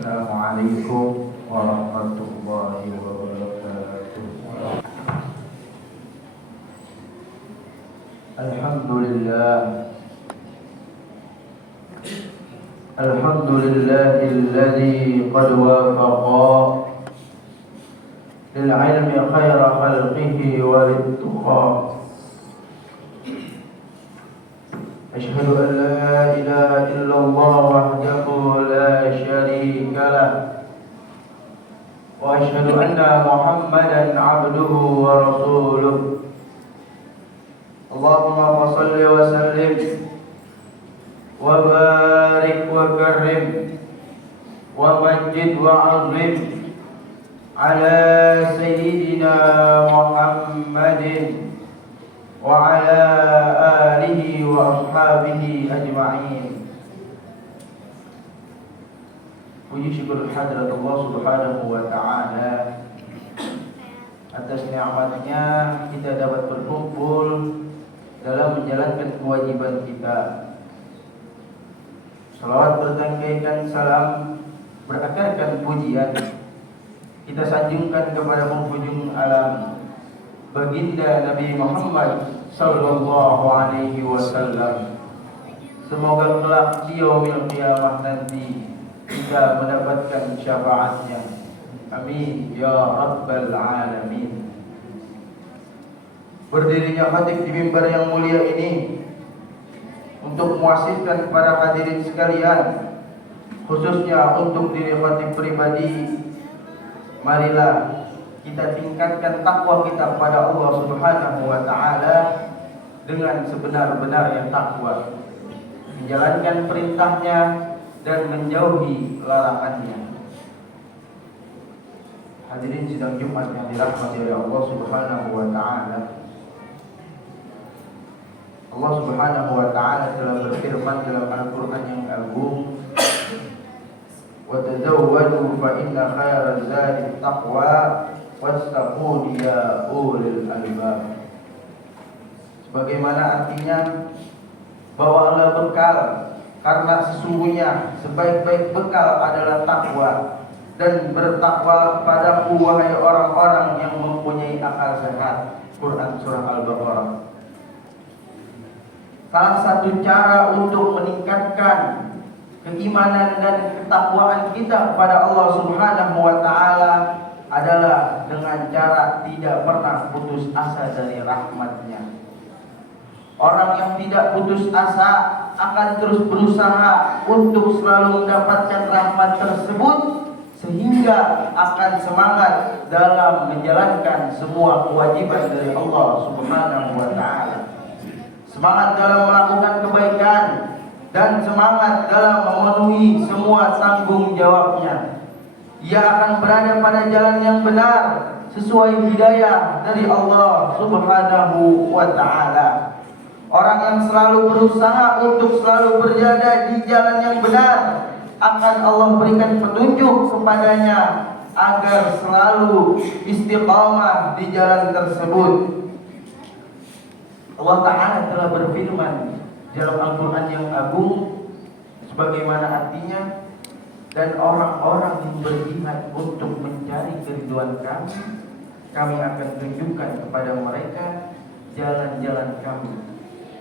Assalamualaikum warahmatullahi wabarakatuh. Alhamdulillah. Alhamdulillahilladzi qad wafaqa lil ilmi khaira khalqihi wa littuqa. Asyhadu an la ilaha illallah wahdahu la syarika lah wa asyhadu anna Muhammadan abduhu wa rasuluh. Allahumma shalli wa sallim wa barik wa karim wa majid wa azim ala sayyidina Muhammadin wa ala alihi wa ashabihi ajma'in. Puji syukur hadirat Allah subhanahu wa ta'ala atas nikmatnya kita dapat berkumpul dalam menjalankan kewajiban kita. Salawat bertangkaikan salam berakarkan pujian kita sanjungkan kepada penghujung alam, baginda Nabi Muhammad sallallahu alaihi wasallam. Semoga kelak di yaumil qiyamah nanti kita mendapatkan syafaatnya. Amin ya rabbal alamin. Berdirinya khatib di mimbar yang mulia ini untuk mewasitkan kepada hadirin sekalian, khususnya untuk diri khatib pribadi, marilah kita tingkatkan takwa kita kepada Allah Subhanahu wa taala dengan sebenar-benarnya takwa, menjalankan perintahnya dan menjauhi larangannya. Hadirin sidang Jumat yang dirahmati oleh Allah Subhanahu wa taala. Allah Subhanahu wa taala telah berfirman dalam Al-Qur'an yang agung, "Wa tazawwadu fa inna khairaz zadi taqwa wattaqun ya ulil albab." Sebagaimana artinya, bawalah bekal karena sesungguhnya sebaik-baik bekal adalah takwa, dan bertakwalah padaku wahai orang-orang yang mempunyai akal sehat. Quran surah Al-Baqarah. Salah satu cara untuk meningkatkan keimanan dan ketakwaan kita kepada Allah Subhanahu wa taala adalah dengan cara tidak pernah putus asa dari rahmat-Nya. Orang yang tidak putus asa akan terus berusaha untuk selalu mendapatkan rahmat tersebut, sehingga akan semangat dalam menjalankan semua kewajiban dari Allah Subhanahu wa taala. Semangat dalam melakukan kebaikan dan semangat dalam memenuhi semua tanggung jawabnya. Ia akan berada pada jalan yang benar sesuai hidayah dari Allah Subhanahu wa taala. Orang yang selalu berusaha untuk selalu berada di jalan yang benar akan Allah berikan petunjuk kepadanya agar selalu istiqamah di jalan tersebut. Allah Ta'ala telah berfirman dalam Al-Quran yang agung sebagaimana artinya, dan orang-orang yang berjihad untuk mencari keriduan kami, kami akan tunjukkan kepada mereka jalan-jalan kami,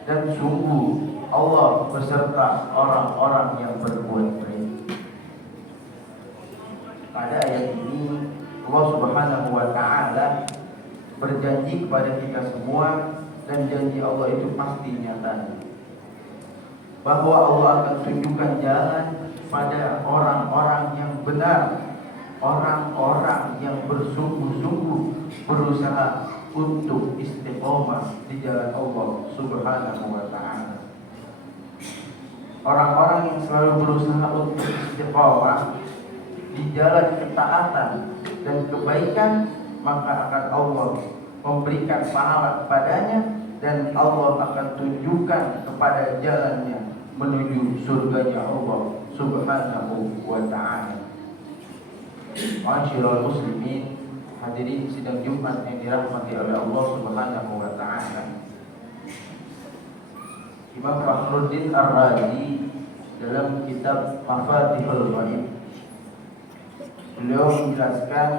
dan sungguh Allah beserta orang-orang yang berbuat baik. Pada ayat ini Allah Subhanahu wa taala berjanji kepada kita semua, dan janji Allah itu pasti nyata, bahwa Allah akan tunjukkan jalan pada orang-orang yang benar, orang-orang yang bersungguh-sungguh berusaha untuk istiqomah di jalan Allah Subhanahu wa taala. Orang-orang yang selalu berusaha untuk istiqomah di jalan ketaatan dan kebaikan, maka akan Allah memberikan pahala kepadanya, dan Allah akan tunjukkan kepada jalannya menuju surganya Allah Subhanahu wa ta'ala. Ma'asyiral muslimin, hadirin sidang Jumat yang dirahmati oleh Allah Subhanahu wa ta'ala. Imam Fakhruddin Ar-Razi dalam kitab Mafatihul Ghaib beliau menjelaskan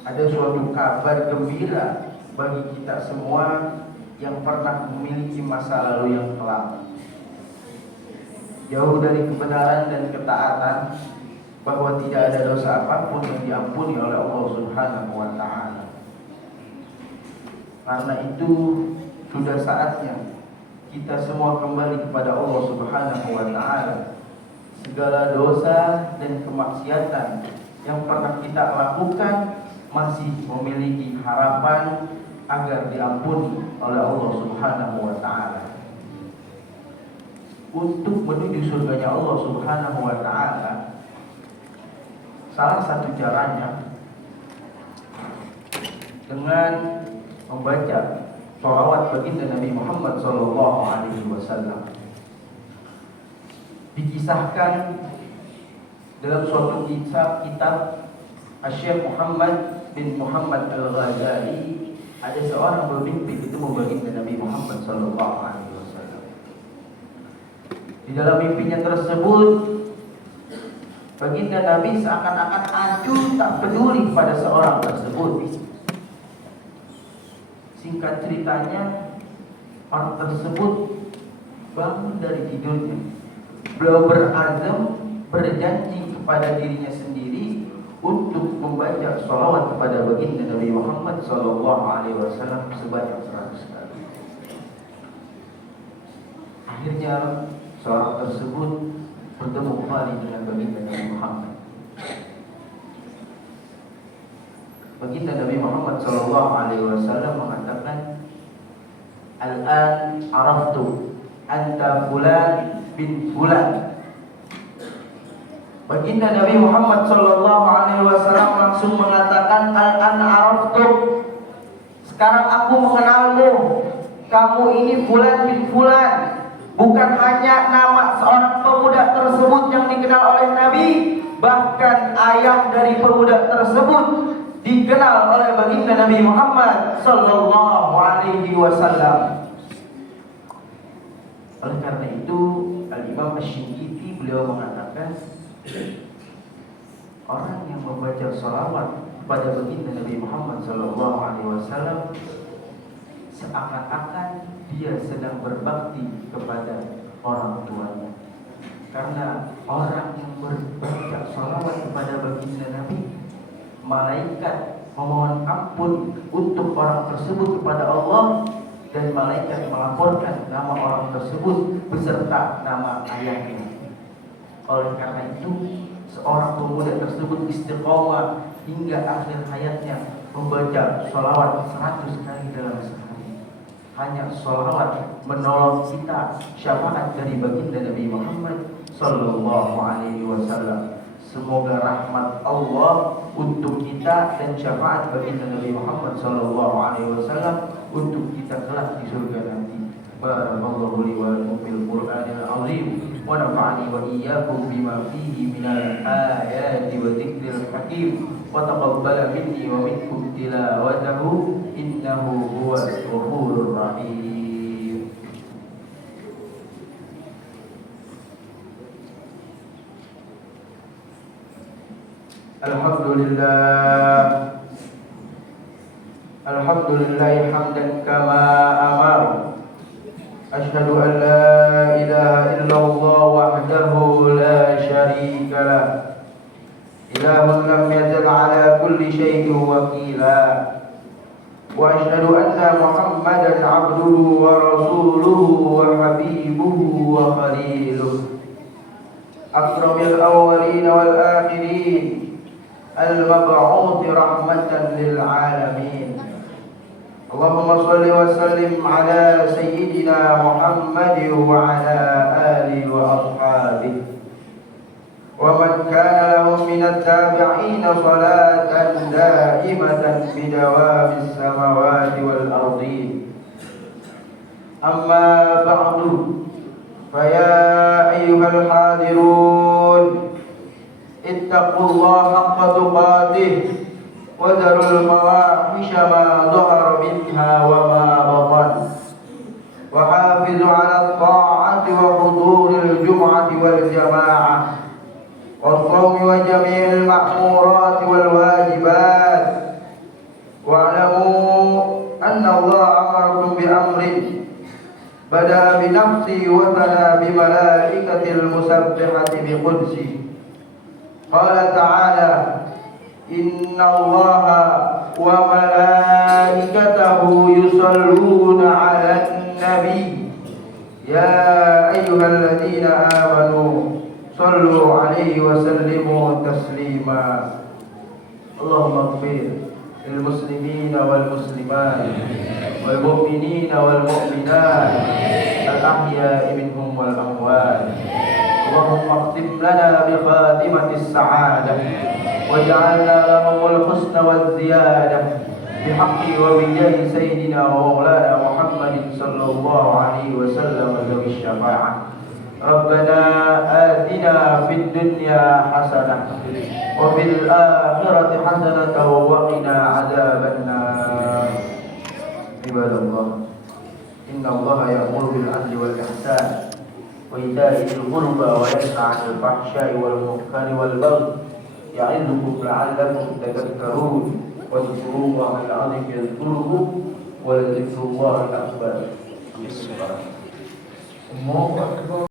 ada suatu kabar gembira bagi kita semua yang pernah memiliki masa lalu yang kelam, jauh dari kebenaran dan ketaatan, bahwa tidak ada dosa apapun yang diampuni oleh Allah Subhanahu wa Ta'ala. Karena itu sudah saatnya kita semua kembali kepada Allah Subhanahu wa Ta'ala. Segala dosa dan kemaksiatan yang pernah kita lakukan masih memiliki harapan agar diampuni oleh Allah Subhanahu wa Ta'ala. Untuk menuju surganya Allah Subhanahu wa Ta'ala, salah satu caranya dengan membaca sholawat baginda Nabi Muhammad SAW. Dikisahkan dalam suatu kitab Syekh Muhammad bin Muhammad Al-Ghazali, ada seorang bermimpi bertemu baginda Nabi Muhammad SAW. Di dalam mimpinya tersebut, baginda Nabi seakan-akan acuh tak peduli pada seorang tersebut. Singkat ceritanya, orang tersebut bangun dari tidurnya. Beliau berazam, berjanji kepada dirinya sendiri untuk membaca sholawat kepada baginda Nabi Muhammad SAW sebanyak 100 kali. Akhirnya seorang tersebut bertemu kembali dengan baginda Nabi Muhammad. Baginda Nabi Muhammad SAW mengatakan, "Al-an araftu anta fulan bin fulan." Baginda Nabi Muhammad SAW langsung mengatakan, "Al-an araftu." Sekarang aku mengenalmu. Kamu ini fulan bin fulan. Bukan hanya nama seorang pemuda tersebut yang dikenal oleh Nabi, bahkan ayah dari pemuda tersebut dikenal oleh baginda Nabi Muhammad SAW. Oleh karena itu, Al-Imam Asy-Syinkiti beliau mengatakan, orang yang membaca sholawat kepada baginda Nabi Muhammad SAW seakan-akan dia sedang berbakti kepada orang tuanya. Karena orang yang membaca sholawat kepada baginda Nabi, malaikat memohon ampun untuk orang tersebut kepada Allah, dan malaikat melaporkan nama orang tersebut beserta nama ayahnya. Oleh karena itu, seorang pemuda tersebut istiqomah hingga akhir hayatnya membaca sholawat 100 kali dalam sehari. Hanya sholawat menolong kita syafaat dari baginda Nabi Muhammad SAW. Semoga rahmat Allah untuk kita dan syafaat baginda Nabi Muhammad SAW untuk kita kelak di surga nanti. Barakallahu li wa lakum fil Qur'anil azim wa nafa'ani wa iyyakum bima fihi minal ayati wa dzikril hakim wa taqabbala minni wa minkum tilawatahu innahu huwal ghafurur rahim. Alhamdulillah, alhamdulillah hamdan kama amar. Asyhadu an la ilaha illallah wahdahu la syarika lah, ilahun lam yazal ala kulli syai'in wakila. Wa asyhadu anna Muhammadan abduhu wa rasuluhu wa habibuhu wa khaliluh, akramil awwalin wal akhirin, al-mab'uth rahmatan lil alamin. Allahumma shalli wa sallim ala sayyidina Muhammad wa ala alihi wa ashabihi wa man kana lahum min at-tabi'in salatan da'imatan bidawamis samawati wal ardi. Amma ba'du, faya ayyuhal hadirun, ittaqullaha haqqa tuqatih wa dharul fawahisha ma dhahara minha wa ma batan, wa hafizu ala at-ta'ati wa huduril jum'ati wal jama'ah, والصوم وجميع المأمورات والواجبات. واعلموا أن الله أمركم بأمر بدأ بنفسه وثنى بملائكة المسبحة بقدسه. قال تعالى: إن الله وملائكته يصلون على النبي يا أيها الذين آمنوا صلوا عليه وسلموا تسليما. اللهم اغفر للمسلمين والمسلمات والمؤمنين والمؤمنات الأحياء منهم والأموات. اللهم اختم لنا بخاتمة السعادة واجعلنا لهم الحسن والزيادة بحق وبجاه سيدنا ومولانا محمد صلى الله عليه وسلم ذوي الشفاعة. ربنا آتنا في الدنيا حسنة وفي الآخرة حسنة وقنا عذاب النار. عباد الله، إن الله يأمر بالعدل والإحسان وإيتاء ذي القربى وينهى عن الفحشاء والمنكر والبغي يعظكم لعلكم تذكرون. واذكروا الله العظيم يذكركم ولذكر الله الأكبر.